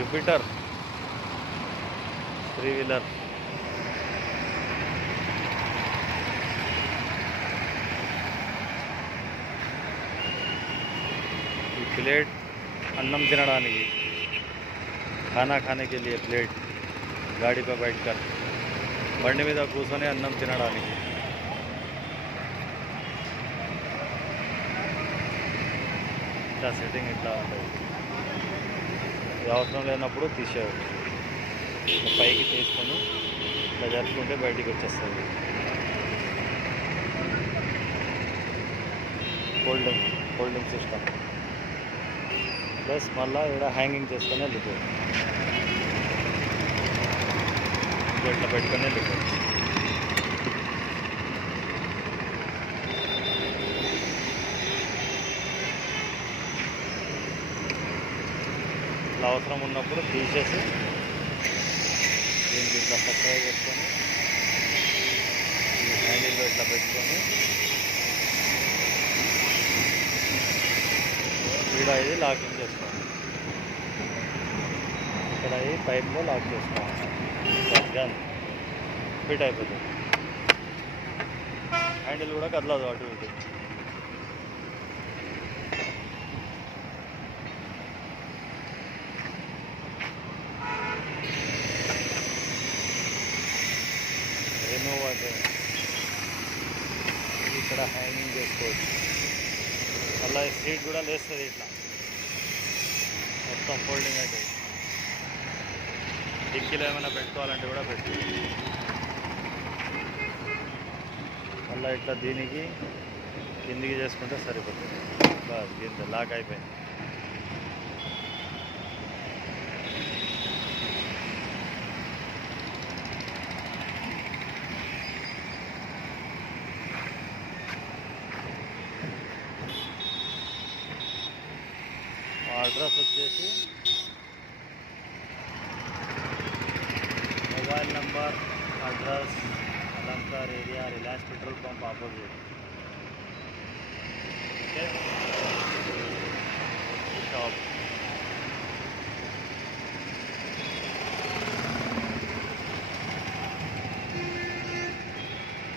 Jupiter 3 wheeler. ఈ plate అన్నం తినడానికి, खाना खाने के लिए प्लेट गाड़ी पर बैठकर బండి మీద కూర్చొని అన్నం తినడానికి. ఇట్లా సెట్టింగ్ ఇట్లా ఉంటుంది. ఇది అవసరం లేనప్పుడు తీసేయచ్చు. పైకి తీసుకొని ఇట్లా జరుపుకుంటే బయటికి వచ్చేస్తుంది. ఫోల్డింగ్ సిస్టమ్ ప్లస్ మళ్ళీ ఇక్కడ హ్యాంగింగ్ చేసుకొని వెళ్ళిపోయింది. ఇట్లా పెట్టుకొని వెళ్ళిపోయింది. ఇట్లా అవసరం ఉన్నప్పుడు తీసేసి దీనికి ఇట్లా చక్కగా పెట్టుకొని ఈ హ్యాండిల్లో ఇట్లా పెట్టుకొని ఇక్కడ ఇది లాకింగ్ చేసుకోవాలి. ఇక్కడ ఈ పైప్లో లాక్ చేసుకోవాలి. గన్ ఫిట్ అయిపోతుంది. హ్యాండిల్ కూడా కదలదు అటు ఇటు. రిమూవ్ అయిపోయింది. ఇక్కడ హ్యాంగింగ్ చేసుకోవచ్చు. మళ్ళీ సీట్ కూడా లేస్తుంది. ఇట్లా మొత్తం ఫోల్డింగ్ అవుతుంది. డిక్కీలో ఏమైనా పెట్టుకోవాలంటే కూడా పెట్టు. మళ్ళీ ఇట్లా దీనికి కిందికి చేసుకుంటే సరిపోతుంది. బస్ దీంతో లాక్ అయిపోయింది. అడ్రస్ వచ్చేసి mobile number, address Alankar area, Reliance petrol pump opposite. Okay.